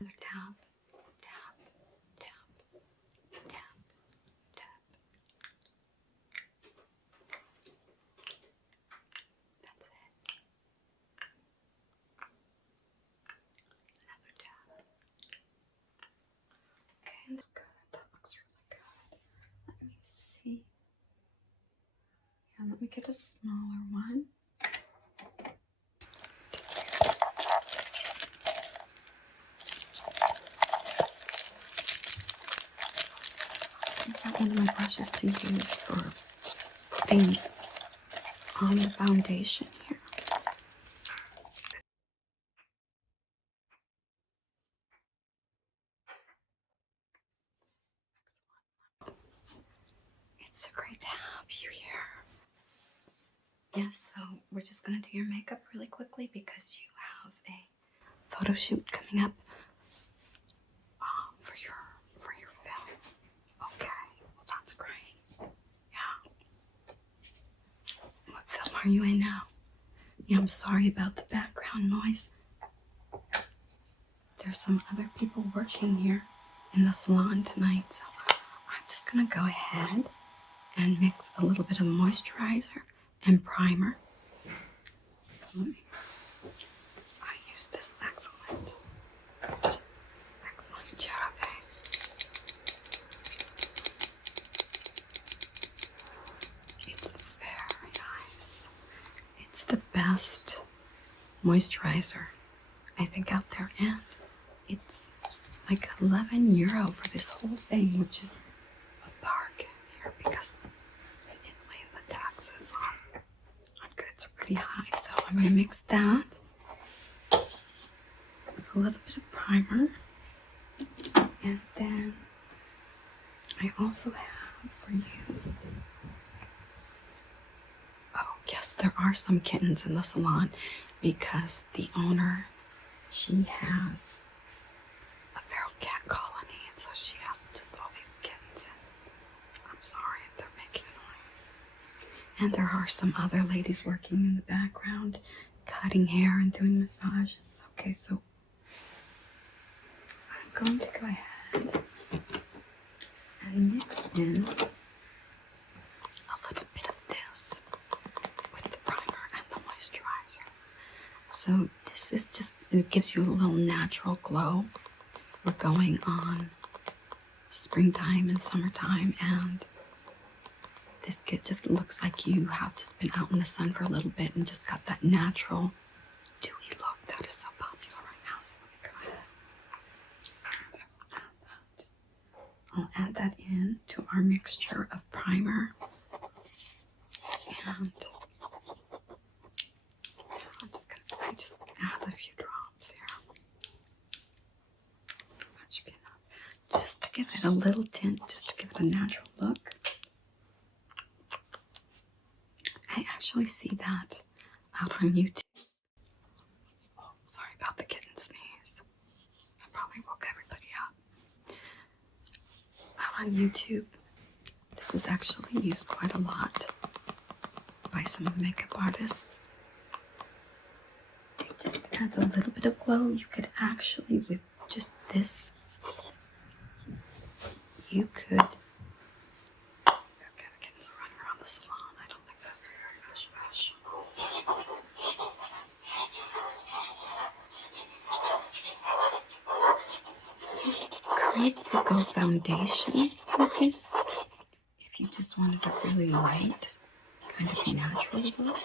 Another tap, tap, tap, tap, tap. That's it. Another tap. Okay, that's good. That looks really good. Let me see. Yeah, let me get a smaller one. I got one of my brushes to use for things on the foundation here. It's so great to have you here. Yes, so we're just gonna do your makeup really quickly because you have a photo shoot coming up for your film. Okay, well that's great. Yeah. What film are you in now? Yeah, I'm sorry about the background noise. There's some other people working here in the salon tonight, so I'm just gonna go ahead and mix a little bit of moisturizer and primer. So I use this excellent chirping. It's very nice. It's the best moisturizer I think out there, and it's like €11 for this whole thing, which is a bargain here because in Italy the taxes on goods are pretty high. So I'm going to mix that with a little bit of primer, and then I also have for you. Oh yes, there are some kittens in the salon because the owner, she has a feral cat colony, and so she has just all these kittens, and I'm sorry if they're making noise. And there are some other ladies working in the background, cutting hair and doing massages. Okay, so I'm going to go ahead and mix in a little bit of this with the primer and the moisturizer. So this is just, it gives you a little natural glow. We're going on springtime and summertime, and this kit just looks like you have just been out in the sun for a little bit and just got that natural dewy look that is so popular right now. So let me go ahead. I'll add that in to our mixture of primer, and I just add a few drops here. That should be enough. Just to give it a little tint, just to give it a natural look. I actually see that out on YouTube. Oh, sorry about the kitten sneeze. I probably woke everybody up. Out on YouTube, this is actually used quite a lot by some of the makeup artists. It just adds a little bit of glow. You could actually, with just this, you could. Okay, the kittens are running around the salon. I don't think that's very professional. Great for Go foundation with this. If you just wanted a really light, kind of natural look.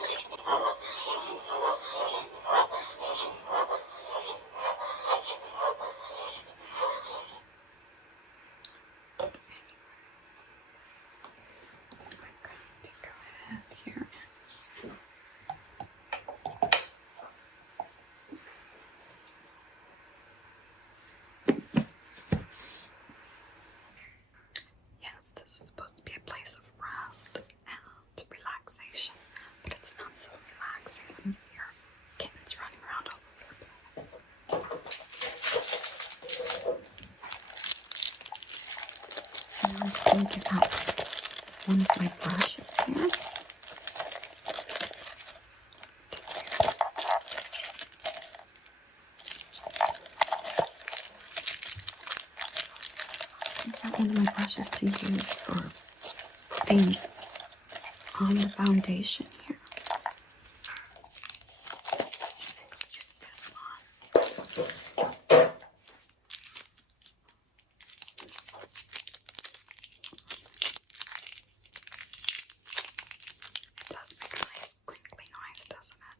This is supposed to be a place of rest and relaxation, but it's not so relaxing when your kitten's running around all over the place. So now I'm just going to get out one of my brushes here. brushes to use for putting on the foundation here. Use this one. It does make a nice crinkly noise, doesn't it?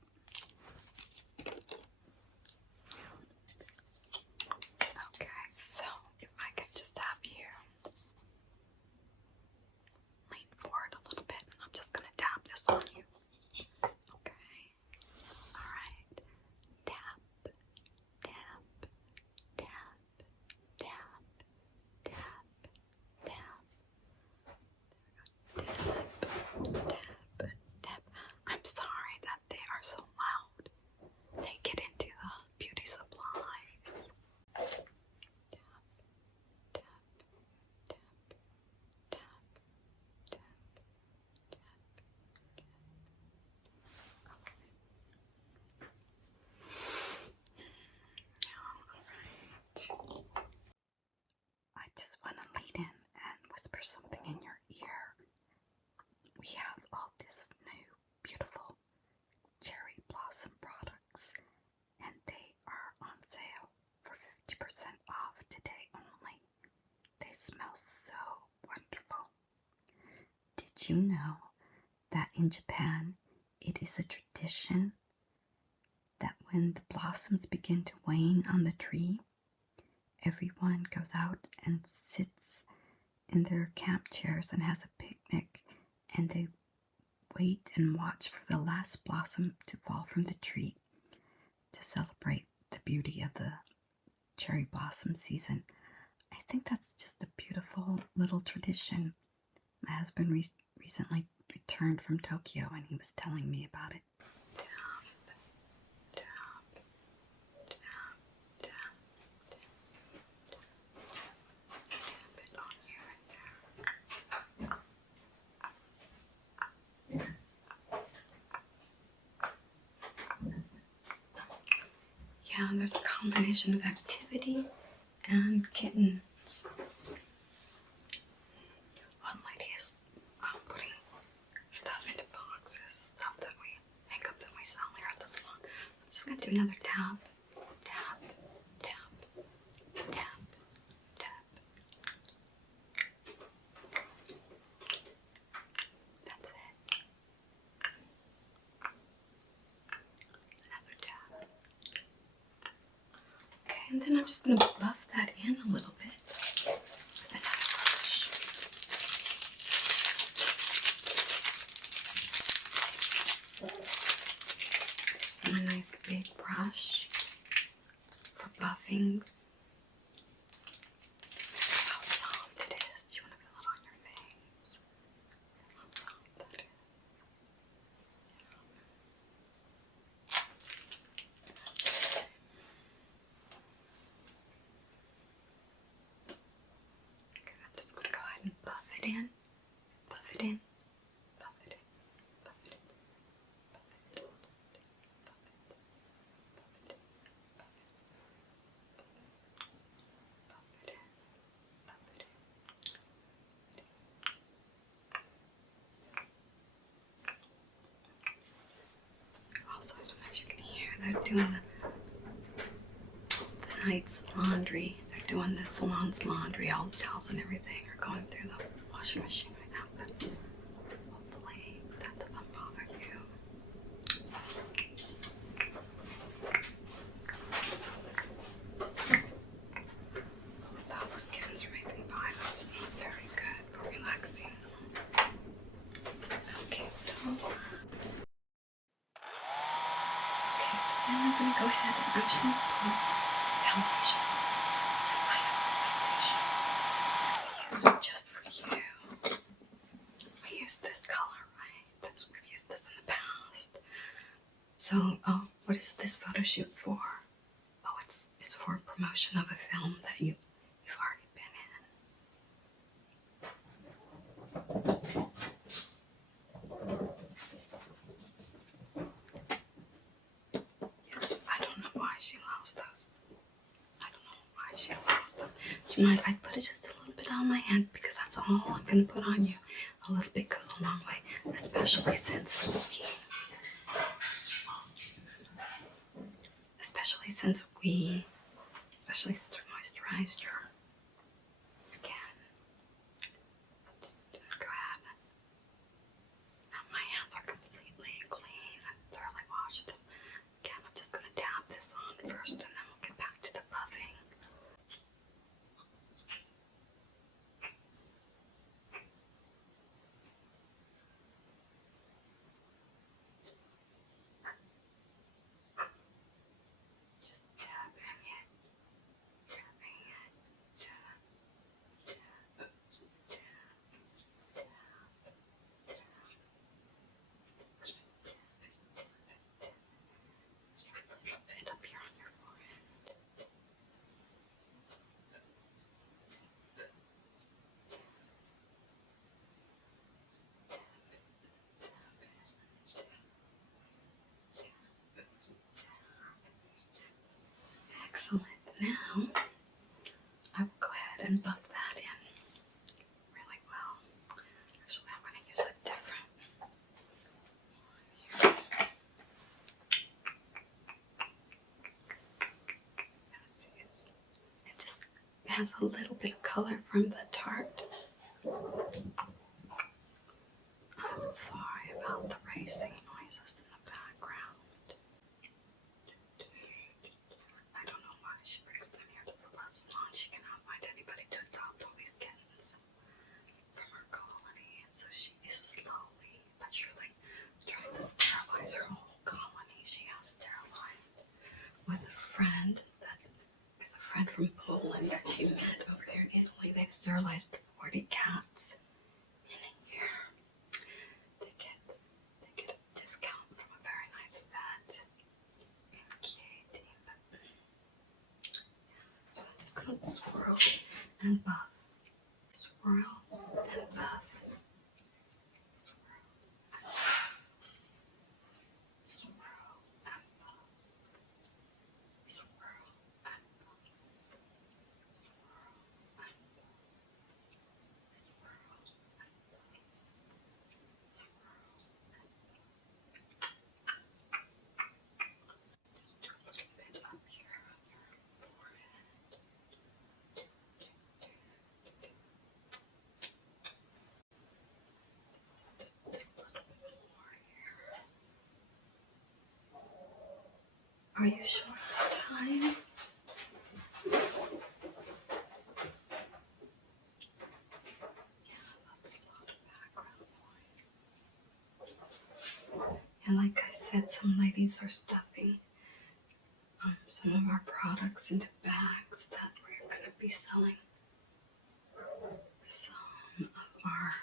Okay, so if I could just have you lean forward a little bit, and I'm just going to tap this on you. Okay. Alright. Tap, tap, tap, tap, tap, tap, tap, tap. I'm sorry that they are so loud. They get into the beauty supplies. Tap, tap, tap, tap, tap, tap, tap. Okay. Alright. I just want to lean in and whisper something in your ear. We have all this new, beautiful cherry blossom products, and they are on sale for 50% off today only. They smell so wonderful. Did you know that in Japan it is a tradition that when the blossoms begin to wane on the tree, everyone goes out and sits in their camp chairs and has a picnic, and they wait and watch for the last blossom to fall from the tree to celebrate the beauty of the cherry blossom season. I think that's just a beautiful little tradition. My husband recently returned from Tokyo, and he was telling me about it. Tap, tap, tap, tap, tap it on you right there. Yeah, there's a combination of activity and kittens. One lady is putting stuff into boxes, stuff that we make up that we sell here at the salon. I'm just going to do another tap, tap, tap, tap, tap. That's it. Another tap. Okay, and then I'm just going to buff that in a little bit with another brush. This is my nice big brush for buffing. How soft it is. Do you want to feel it on your face? How soft that is. Okay, I'm just going to go ahead and buff it in. Buff it in. Buff it in. Buff it in. Buff it in. Buff it. Buff it. Buff it. Buff it in. Buff it in. Also, I don't know if you can hear, they're doing the night's laundry. They're doing the salon's laundry. All the towels and everything are going through the washing machine right now, but hopefully that doesn't bother you. That was kittens racing by. That's not very good for relaxing. Okay, so then I'm going to go ahead and actually put foundation. I have foundation I use just for you. I use this color, right? We've used this in the past. So, what is this photo shoot for? Oh, it's for promotion of a film that you've already been in. Yes, I don't know why she loves those. I don't know why she loves them. Do you mind if I put it just a little bit on my hand? Because that's all I'm going to put on you. A little bit goes a long way, especially since we moisturized your skin. So just go ahead. Now my hands are completely clean. I thoroughly washed them. Again, I'm just going to dab this on first, and then we'll get back to the buffing. Just dabbing it, dabbing it, dab, dab, dab, dab, dab. Just a little bit up here on your forehead. Excellent. Now I will go ahead and buff that in really well. Actually, I'm going to use a different one here. See, it just has a little bit of color from the Tarte. I'm sorry about the racing noises in the background. I don't know why she brings them here to the salon. She cannot find anybody to adopt all these kittens from her colony, and so she is slowly but surely trying to sterilize her whole colony. She has sterilized with a friend from Poland that she met over here in Italy. They've sterilized 40 cats in a year. They get a discount from a very nice vet in Katie. So I'm just gonna swirl and buff. Swirl and buff. Swirl and buff. Swirl and buff. Swirl and buff. Swirl and buff. Swirl and buff. Just do a little bit up here on your forehead. Just a little bit more here. Are you short on time? Yeah, that's a lot of background noise. And like I said, some ladies are stuffing some of our products into bags that we're going to be selling some of our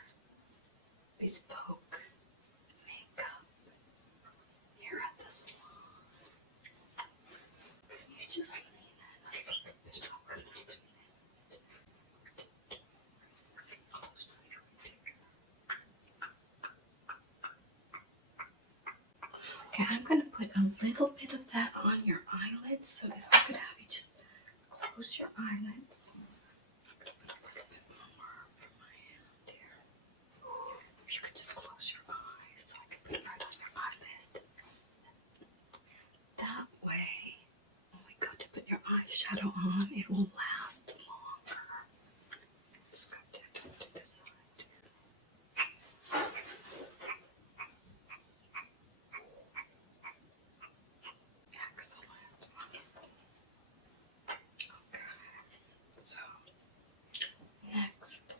bespoke makeup here at the salon. Can you just lean in a little bit? I'm going to lean in closer. Okay, I'm going to put a little bit of that on your eyelids, so if I could have you just close your eyelids. I'm going to put a little bit more from my hand here. If you could just close your eyes so I can put it right on your eyelid. That way, when we go to put your eyeshadow on, it will last longer. Let's go down to this side too. Excellent. Wonderful. Okay. So, next,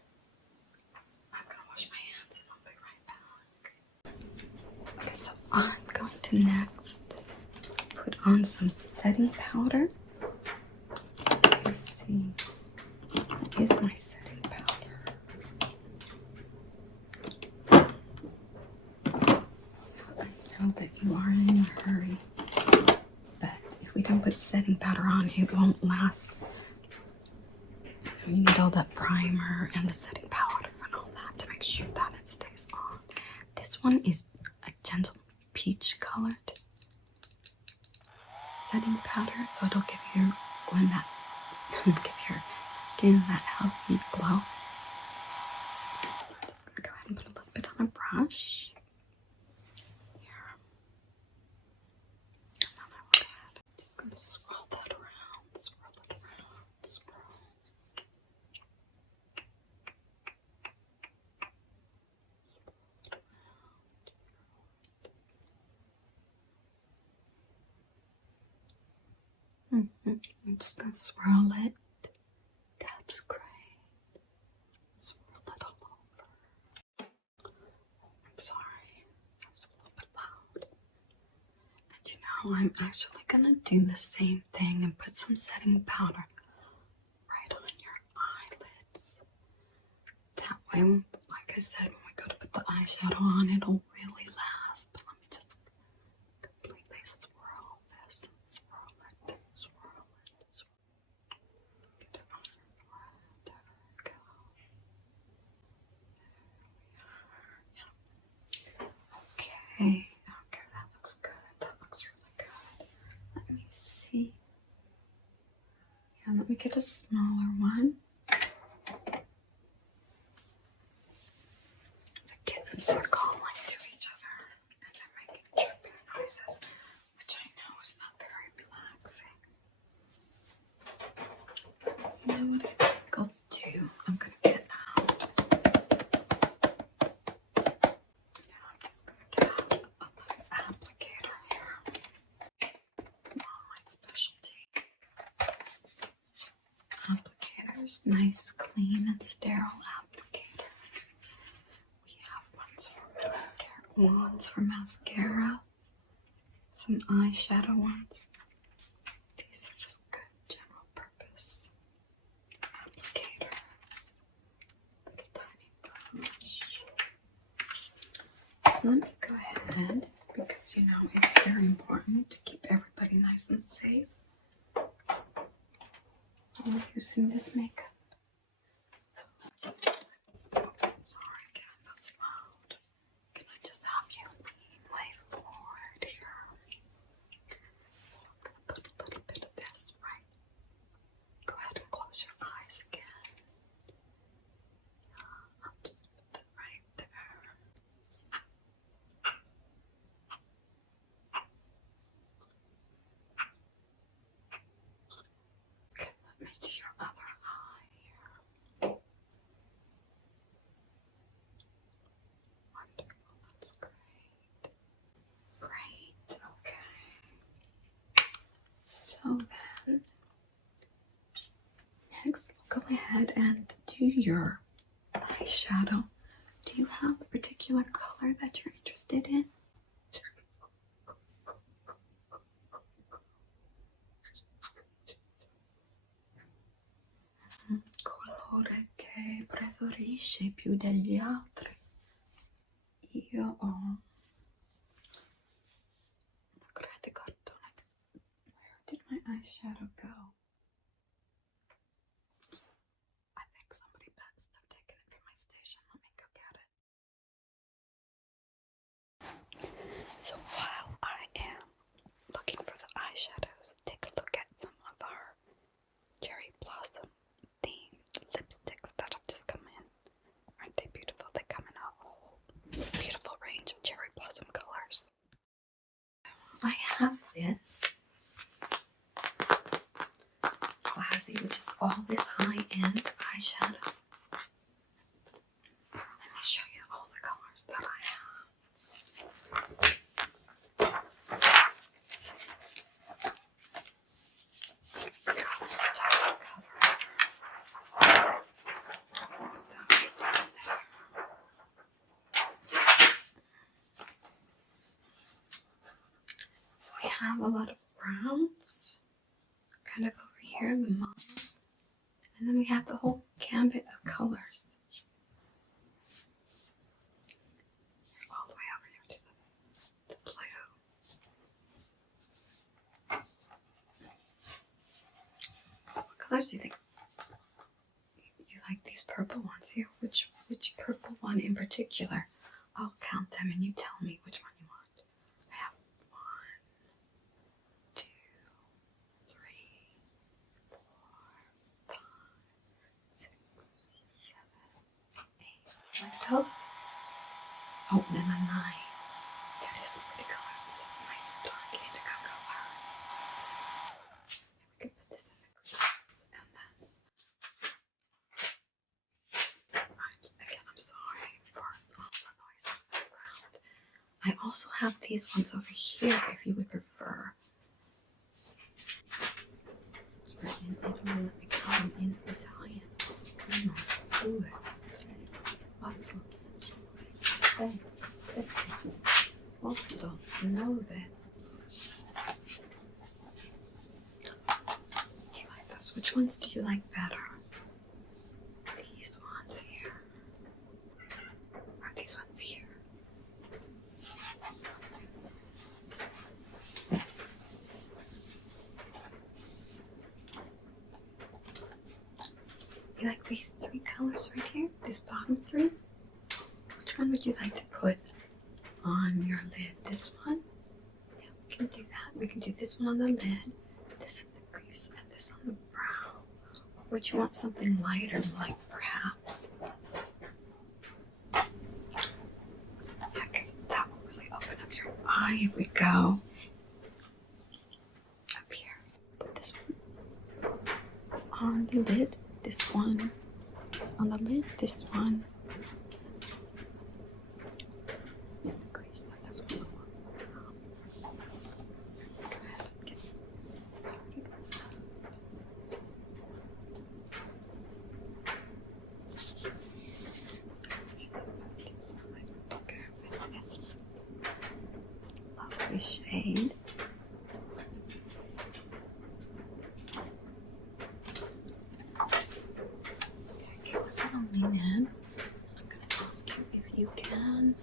I'm going to wash my hands and I'll be right back. Okay, so I'm going to next put on some setting powder. Let's see. What is my setting powder? I know that you are in a hurry, but if we don't put setting powder on, it won't last. You need all that primer and the setting powder and all that to make sure that it stays on. This one is a gentle peach colored setting powder, so it'll give your give your skin that healthy glow. brush. Here. And then I will go ahead. I'm just going to swirl that around, swirl it around, swirl. I'm just going to swirl it. That's great. Swirl it all over. I'm sorry, that was a little bit loud. And you know, I'm actually going to do the same thing and put some setting powder right on your eyelids. That way, like I said, when we go to put the eyeshadow on, it'll really last. But let me just completely swirl this and swirl it and swirl it and swirl it. Get it on your forehead. There we go. Okay, okay, that looks good. That looks really good. Let me see. Yeah, let me get a smaller one. The kittens are calling to each other and they're making chirping noises, which I know is not very relaxing. You know what I think I'll do? I'm going to get out. Now I'm just going to get out a little applicator here. My specialty. Applicators, nice, clean, and sterile applicators. We have ones for mascara, some eyeshadow ones. These are just good general purpose applicators. Little tiny brush. So let me go ahead, because you know it's very important to keep everybody nice and safe. I'm using this makeup. So, sorry again, that's loud. Can I just have you lean way forward here? So I'm going to put a little bit of this right. Go ahead and close your eyes again. I'll just put that right there. Okay, let me do your other eye here. Wonderful, that's great. Great, okay. So then, next we'll go ahead and do your eyeshadow. Do you have a particular color that you're interested in? Colore che preferisci più degli altri? Io ho una grande cartone. Where did my eyeshadow go? I think somebody must have taken it from my station. Let me go get it. So while I am looking for the eyeshadows, take a look at some of our cherry blossom themed lipsticks that have just come in. Aren't they beautiful? They come in a whole beautiful range of cherry blossom colors. I have this classy, which is all this high-end eyeshadow. Let me show you all the colors that I have. So we have a lot of browns, kind of over here, the mauve, and then we have the whole gambit of colors. All the way over here to the blue. So what colors do you think? You like these purple ones here? Which purple one in particular? I'll count them and you tell me which one you want. I have 1, 2, 3, 4, 5, 6, 7, 8. Like those? Oh, and then the 9. That is a pretty color. It's a nice dark indigo color. We could put this in the crease, and then I'm sorry for all the noise in the background. I also have these ones over here if you would prefer. Since we're in Italy, let me call them in Italian. Do it. 4, 5, 6, 7, 8, 9. Do you like those? Which ones do you like better? These ones here. Or these ones here? You like these 3 colors right here? This bottom 3? Which one would you like to put on your lid? This one? Yeah, we can do that. We can do this one on the lid, this in the crease, and this on the brow. Or would you want something lighter, like perhaps? Yeah, because that will really open up your eye if we go up here. Put this one on the lid, this one on the lid, this one. Shade. Okay, we're gonna lean in. I'm gonna ask you if you can.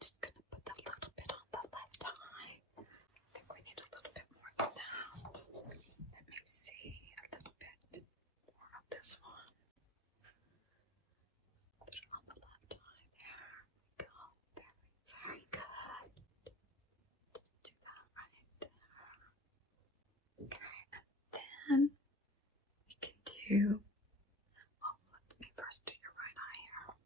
Just gonna put a little bit on the left eye. I think we need a little bit more than that. Let me see a little bit more of this one. Put it on the left eye. There we go. Very, very good. Just do that right there. Okay, and then we can do. Oh, let me first do your right eye here.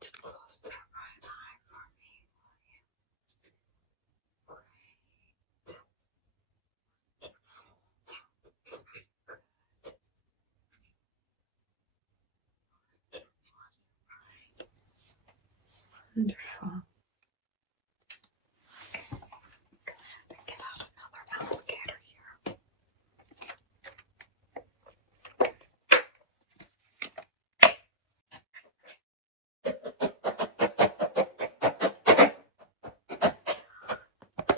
Just close that right eye for me, will you? Great. Wonderful. Okay, go ahead and get out another applicator here.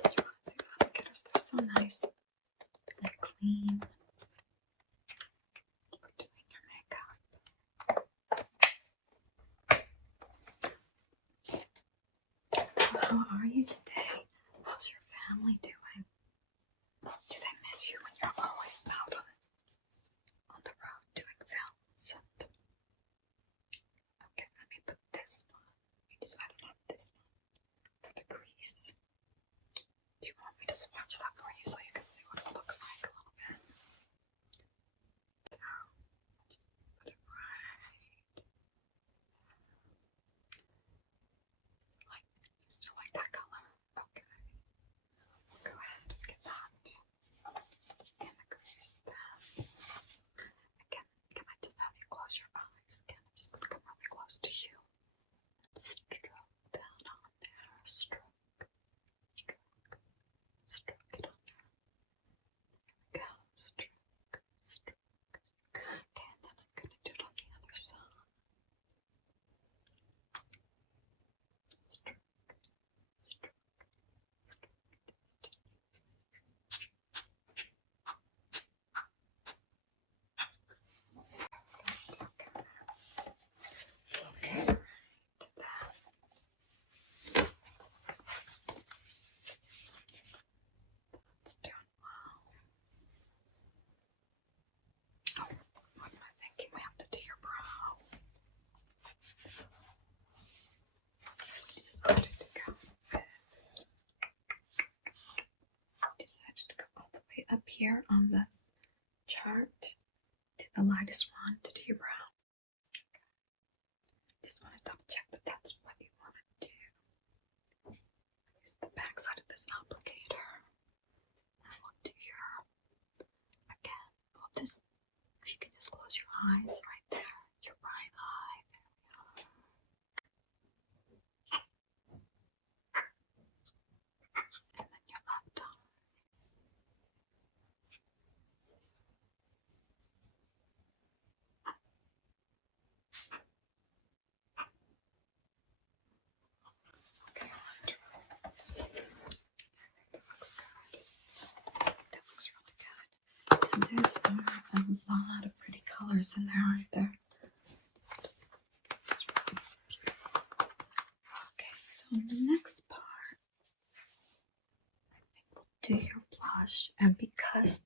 Did you want to see the applicators? They're so nice and clean for doing your makeup. How are you today? How's your family doing? Do they miss you when you're always out on the road doing films? Okay, let me put this one. We decided on this one for the crease. Do you want me to swatch that for you so you can see what it looks like a little bit? Now, just put it right. Like, you still like that color? Okay. We'll go ahead and get that in the crease then. Again, can I just have you close your eyes? Again, I'm just going to come really close to you. Stroke that on there. Stroke. Stroke. Stroke it on there. decided to go with, all the way up here on this chart to the lightest one to do your brow. Just want to double check that that's what you want to do. Use the back side of this applicator. And we'll do your, again, well, this, if you can just close your eyes right there, your right eye. There we go. And then your left eye. Okay, wonderful. That looks good. That looks really good. And there's a lot of pretty colors in there, aren't there? Just really beautiful. Okay, so in the next part, I think we'll do your blush. And because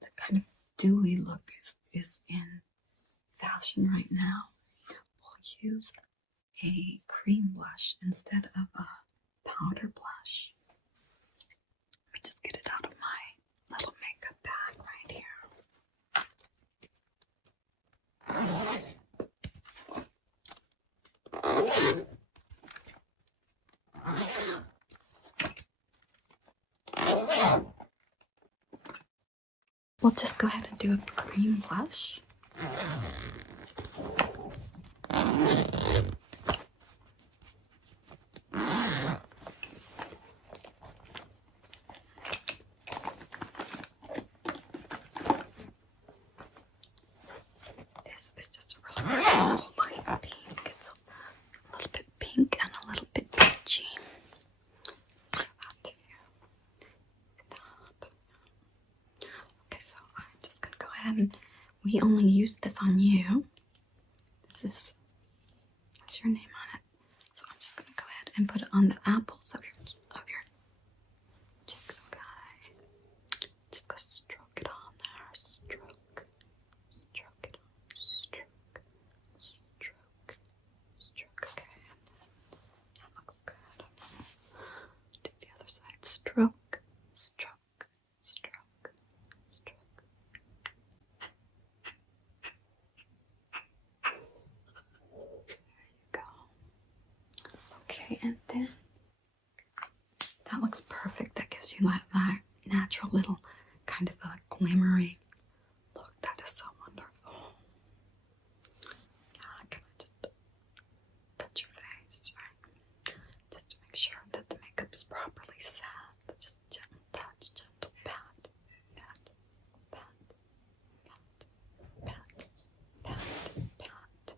the kind of dewy look is in fashion right now, we'll use a cream blush instead of a powder blush. Let me just get it out of my little makeup bag right here. We'll just go ahead and do a cream blush. This is just a really little light pink. It's a little bit pink and a little bit peachy. Okay, so I'm just gonna go ahead and we only use this on you. This has your name on it. So I'm just gonna go ahead and put it on the apples of your cheeks, okay? Just go stroke it on there. Stroke it on. Stroke, okay. That looks good. Take the other side. Stroke. Go. Okay, and then that looks perfect. That gives you that natural little kind of a glimmery look. That is so wonderful. Yeah, can I just touch your face, right? Just to make sure that the makeup is properly set. Just gentle touch, gentle pat, pat, pat, pat, pat, pat, pat.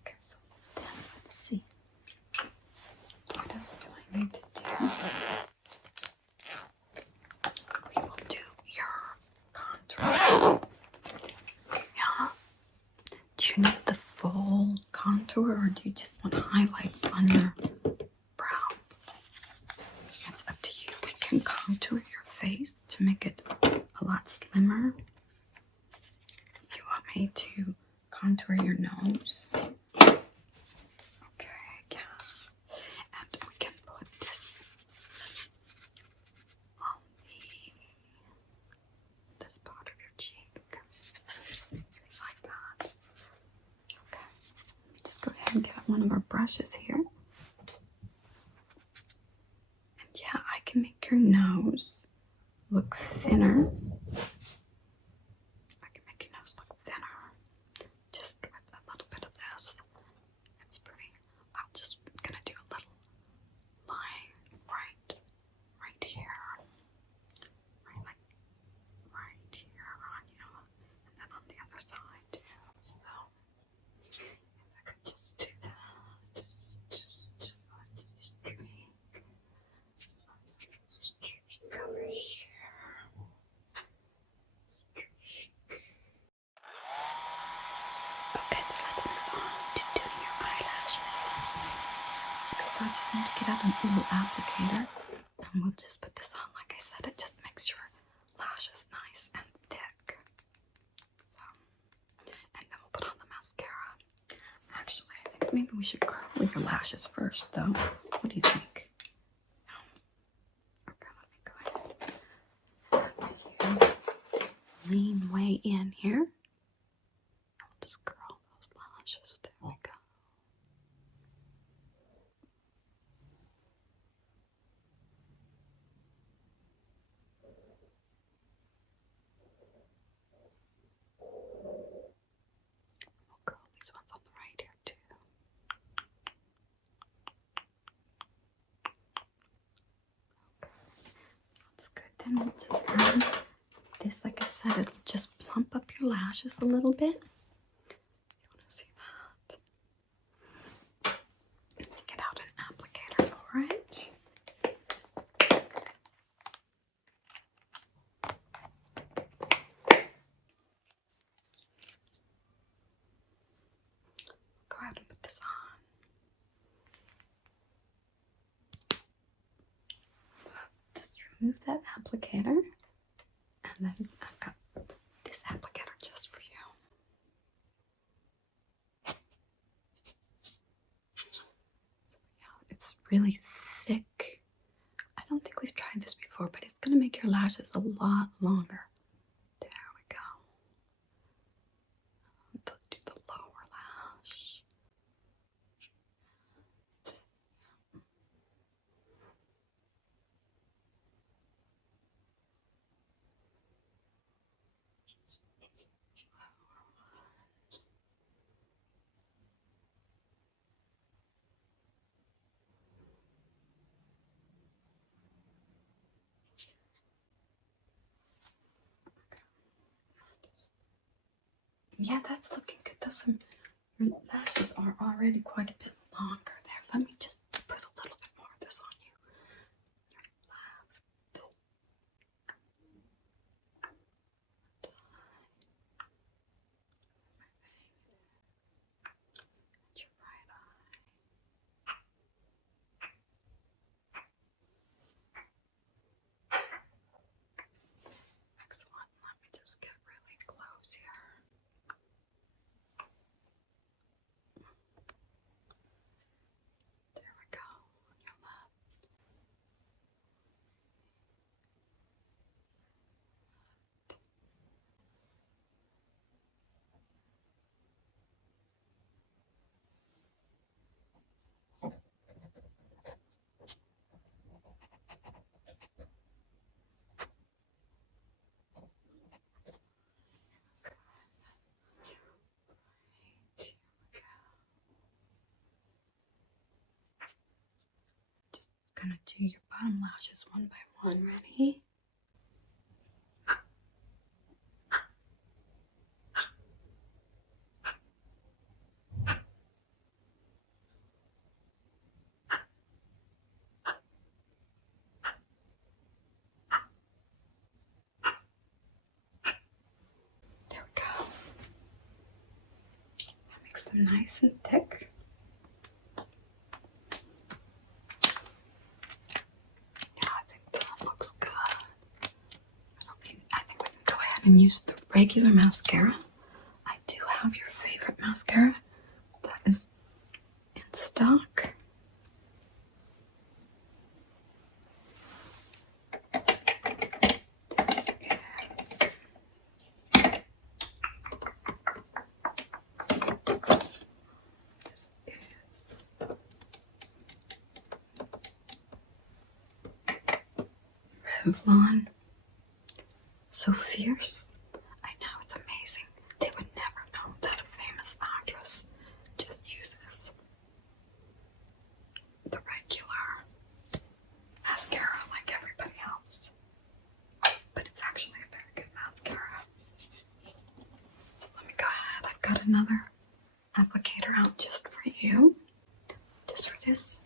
Okay, so then let's see. What else do I need to do? We will do your contour. Yeah. Do you need the full contour or do you just want highlights on your brow? It's up to you. We can contour your face to make it a lot slimmer. You want me to contour your nose? Okay, yeah. And we can put this on this part of your cheek. Like that. Okay. Let me just go ahead and get one of our brushes here. And yeah, I can make your nose look thinner. I can make your nose look thinner. Just with a little bit of this. It's pretty. I'm just gonna do a little line right here. Right here on you. And then on the other side too. So if I could just do that. Just streak over here. Okay, so let's move on to doing your eyelashes. Okay, so I just need to get out an little applicator and we'll just put this on. Like I said, it just makes your lashes nice and thick. So, and then we'll put on the mascara. Actually, I think Maybe we should curl your lashes first, though. What do you think? Okay, let me go ahead. Lean way in here. I'll just curl those lashes. There we go. We'll curl these ones on the right here too. That's good. Then we'll just add this. Like I said, it'll just plump up your lashes a little bit. You want to see that? Let me get out an applicator for it. Go ahead and put this on. So just remove that applicator, and then I've got this applicator just for you. So yeah, it's really thick. I don't think we've tried this before, but it's going to make your lashes a lot longer. There we go. Do the lower lash. Yeah, that's looking good. Your lashes are already quite a bit longer there. Let me just put a little bit more of this on you. Your left. And your right eye. Excellent. Let me just get really close here. There we go. On your left. Here we go. Just gonna do your bottom lashes one by one. Ready? There we go. That makes them nice and thick. Yeah, I think that looks good. I think we can go ahead and use the regular mascara. I do have your favorite mascara that is in stock. This is Revlon. So Fierce. I know, it's amazing. They would never know that a famous actress just uses the regular mascara like everybody else. But it's actually a very good mascara. So let me go ahead. I've got another applicator out just for you. Just for this.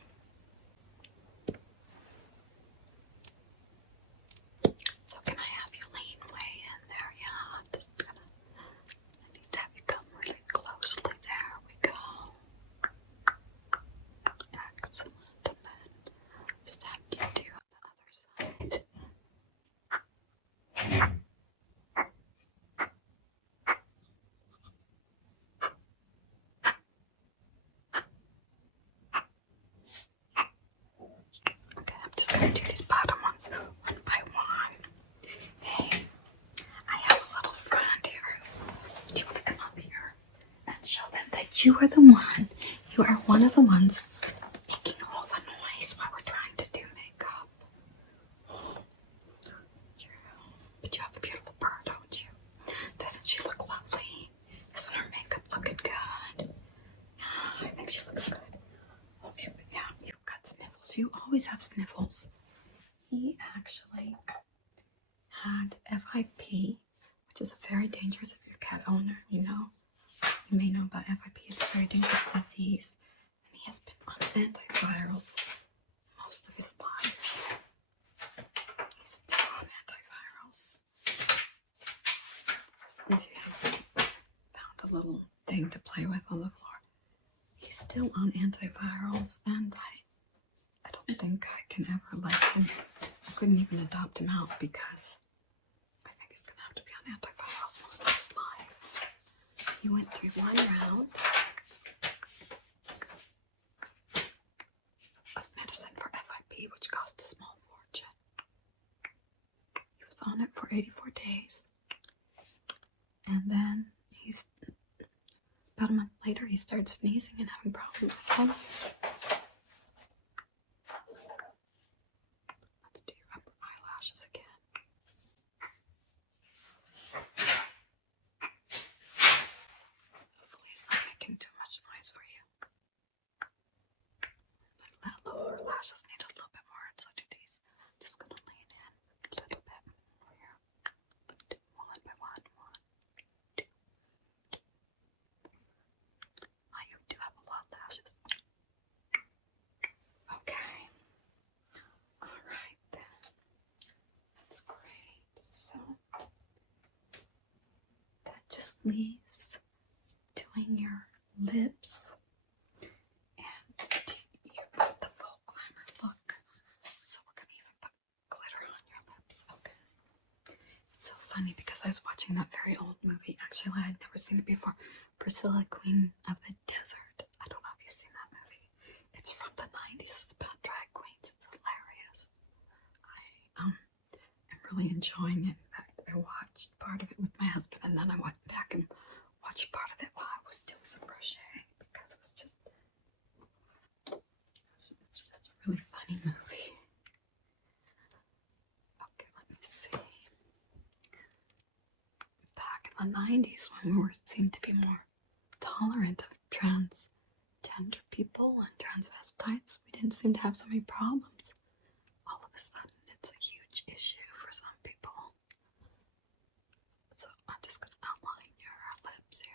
So can I have you lean way in there? Yeah, I'm just gonna, I need to have you come really closely. There we go. Excellent. And then just have you do on the other side. you are the one. You are one of the ones making all the noise while we're trying to do makeup. But you have a beautiful burn, don't you? Doesn't she look lovely? Isn't her makeup looking good? Yeah, I think she looks good. Oh, yeah, you've got sniffles. You always have sniffles. He actually had FIP, which is very dangerous if you're a cat owner. You may know about FIP. It's a very dangerous disease. And he has been on antivirals most of his life. He's still on antivirals. And he has found a little thing to play with on the floor. He's still on antivirals, and I don't think I can ever let him. I couldn't even adopt him out because I think he's gonna have to be on antivirals most of his life. He went through one round of medicine for FIP, which cost a small fortune. He was on it for 84 days. And then about a month later, he started sneezing and having problems again. Let's do your upper eyelashes again. Hopefully he's not making too much noise for you. That lower lashes need a little bit more, and so do these. Just gonna lean in a little bit more here. One by one. One, two. Oh, you do have a lot of lashes. Okay. Alright then. That's great. So that just leaves doing your lips, and you want the full glamour look. So we're gonna even put glitter on your lips. Okay. It's so funny because I was watching that very old movie. Actually, I had never seen it before. Priscilla, Queen of the Desert. I don't know if you've seen that movie. It's from the 90s. It's about drag queens. It's hilarious. I am really enjoying it. In fact, I watched part of it with my husband, and then I went back and watched part of it while I was doing some crocheting because it's just a really funny movie. Okay, let me see. Back in the 90s, when we seemed to be more tolerant of transgender people and transvestites, we didn't seem to have so many problems. All of a sudden, it's a huge issue for some people. So I'm just going to outline your lips here.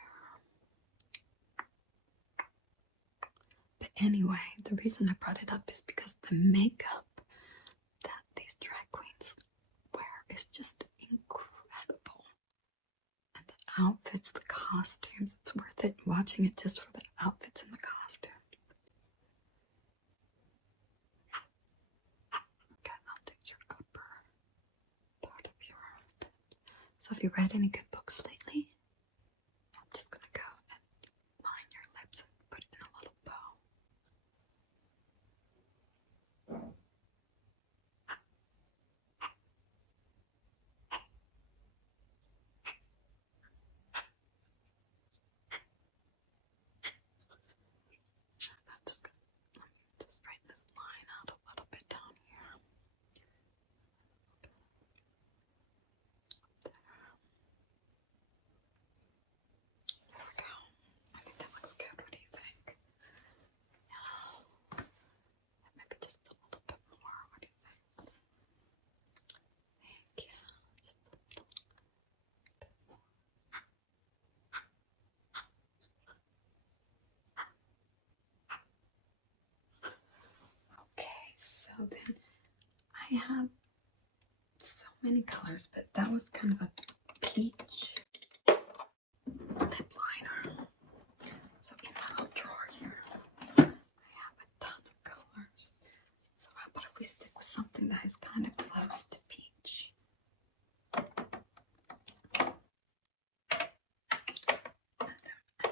But anyway, the reason I brought it up is because the makeup that these drag queens wear is just incredible. And the outfits, the costumes, it's worth it watching it just for the outfits and the costumes. Okay, I'll do your upper part of your lip. So have you read any good books lately? I'm just going to go and line your lips and put it in a little bow. That's good. Let me just straighten this line out a little bit down here. There we go. I think that looks good. What do you think? Yeah. Maybe just a little bit more. What do you think? Thank you. Just a little bit more. Okay, so then I have so many colors, but that was kind of a peach lip liner. So in my little drawer here, I have a ton of colors. So how about if we stick with something that is kind of close to peach? And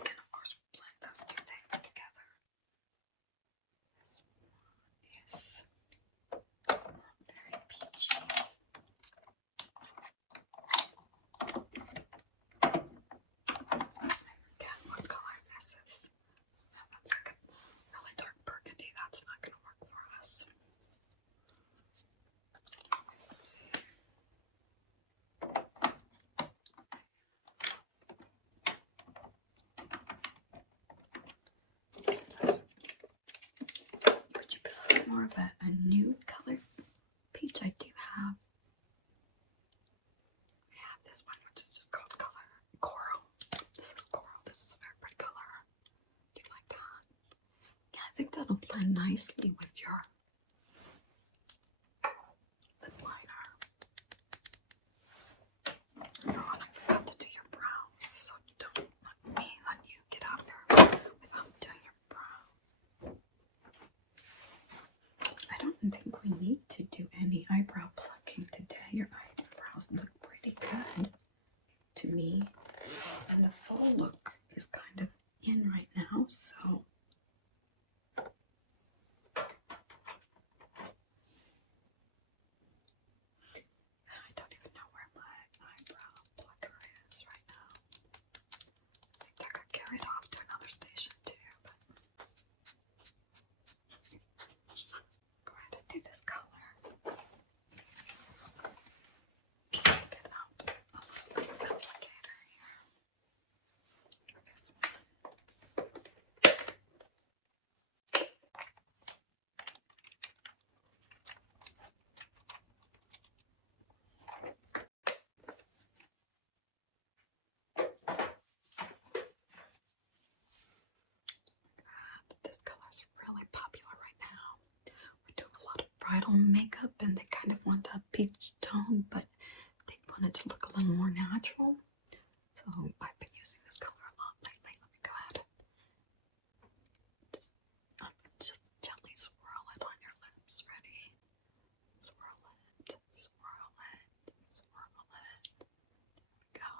then of course, we blend those two things together. This one is very peachy. Again, what color this is? on nicely with your lip liner. Oh, and I forgot to do your brows, so don't let you get out there without doing your brows. I don't think we need to do any eyebrow plucking today. Your eyebrows look pretty good to me, and the full look is kind of in right now, so I don't even know where my eyebrow plucker is right now. I think I got carried off to another station too, but go ahead and do this color. Get out a little applicator here for this one. This color is really popular right now. We're doing a lot of bridal makeup and they kind of want a peach tone, but they want it to look a little more natural. So I've been using this color a lot lately. Let me go ahead and just gently swirl it on your lips. Ready? Swirl it, swirl it, swirl it. There we go.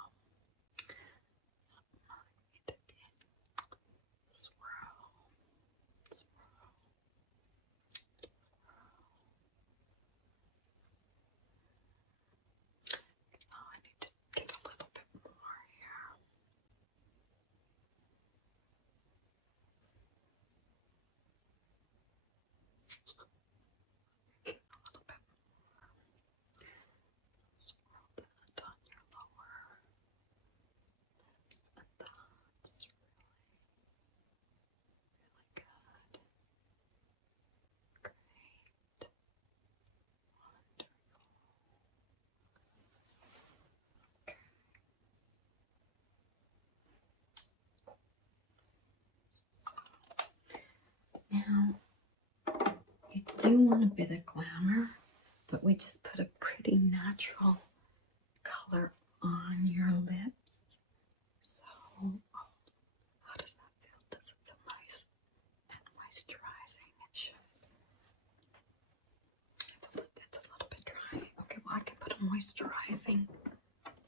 Swirl. Oh, I need to get a little bit more here. A little bit more. Swirl that on your lower lips, and that's really good. Great. Wonderful. Okay. So now you do want a bit of glamour, but we just put a pretty natural color on your lips. So, how does that feel? Does it feel nice and moisturizing? It should. It's a little bit dry. Okay, well I can put a moisturizing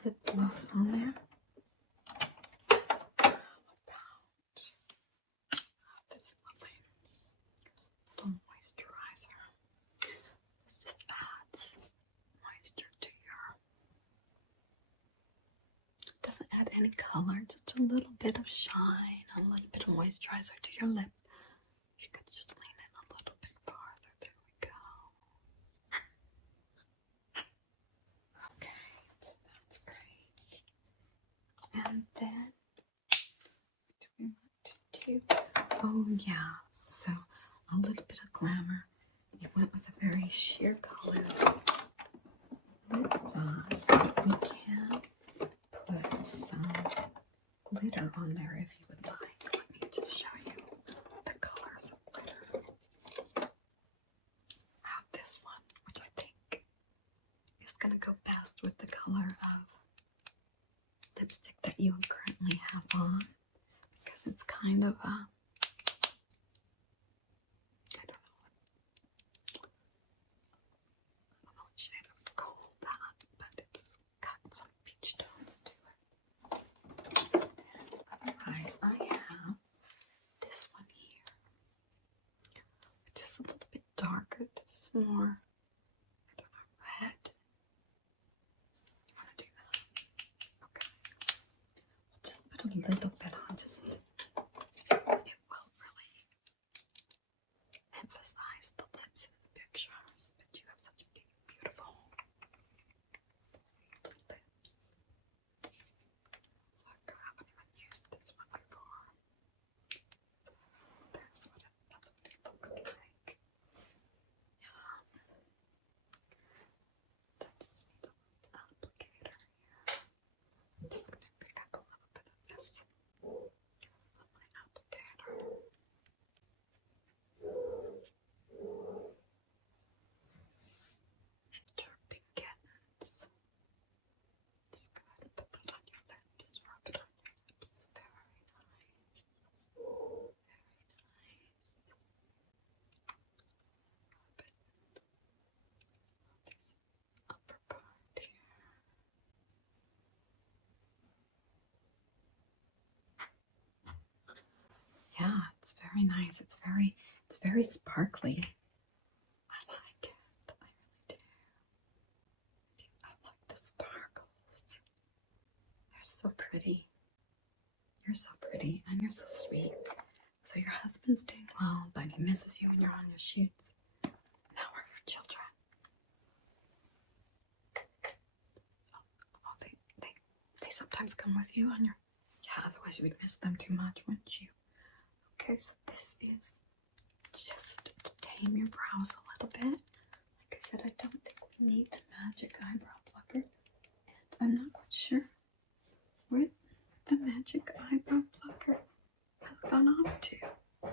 lip gloss on there. How about this lovely little moisturizer? This just adds moisture to your. Doesn't add any color, just a little bit of shine, a little bit of moisturizer to your lip. You could just lean in a little bit farther. There we go. Okay, so that's great. And then, what do we want to do? Oh yeah, so a little bit of glamour. You went with a very sheer color lip gloss, but we can put some glitter on there if you would like. Let me just show you the colors of glitter. I have this one, which I think is going to go best with the color of lipstick that you currently have on, because it's kind of a, I don't know what shade I would call that, but it's got some peach tones to it. Otherwise, I have this one here, which is a little bit darker. This is more, I don't know, red. You want to do that? Okay. We'll just put a little bit on, just, it will really emphasize the lips in the pictures, but you have such beautiful lips. Look, I haven't even used this one before. So that's what it looks like. Yeah. Yeah, it's very nice. It's very sparkly. I like it. I really do. I like the sparkles. They're so pretty. You're so pretty and you're so sweet. So your husband's doing well, but he misses you when you're on your shoots. Now are your children? Oh, they sometimes come with you on your... Yeah, otherwise you would miss them too much, wouldn't you? Okay, so this is just to tame your brows a little bit. Like I said, I don't think we need the magic eyebrow plucker. And I'm not quite sure where the magic eyebrow plucker has gone off to. I'm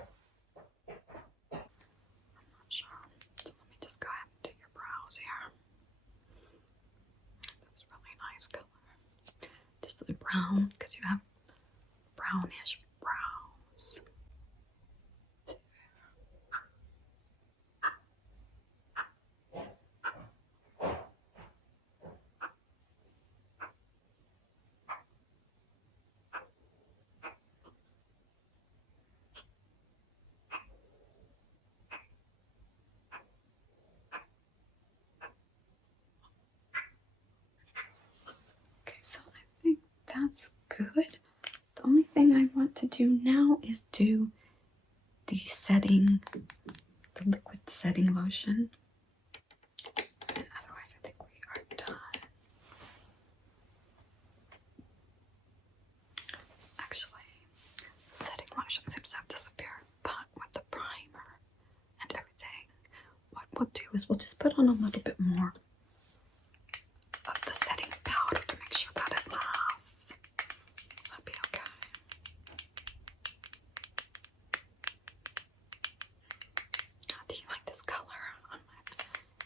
not sure. So let me just go ahead and do your brows here. That's a really nice color. Just the brown, because you have brownish brows. Okay, so I think that's good. The only thing I want to do now is do the liquid setting lotion. And otherwise, I think we are done. Actually, the setting lotion seems to have disappeared, but with the primer and everything, what we'll do is we'll just put on a little bit more of the setting powder to make sure that it lasts. That'll be okay. Do you like this color on my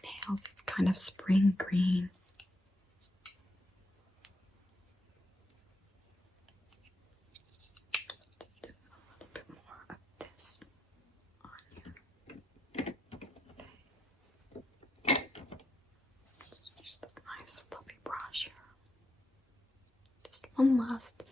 nails? It's kind of spring green. Do a little bit more of this on your face. Use this nice fluffy brush here. Just one last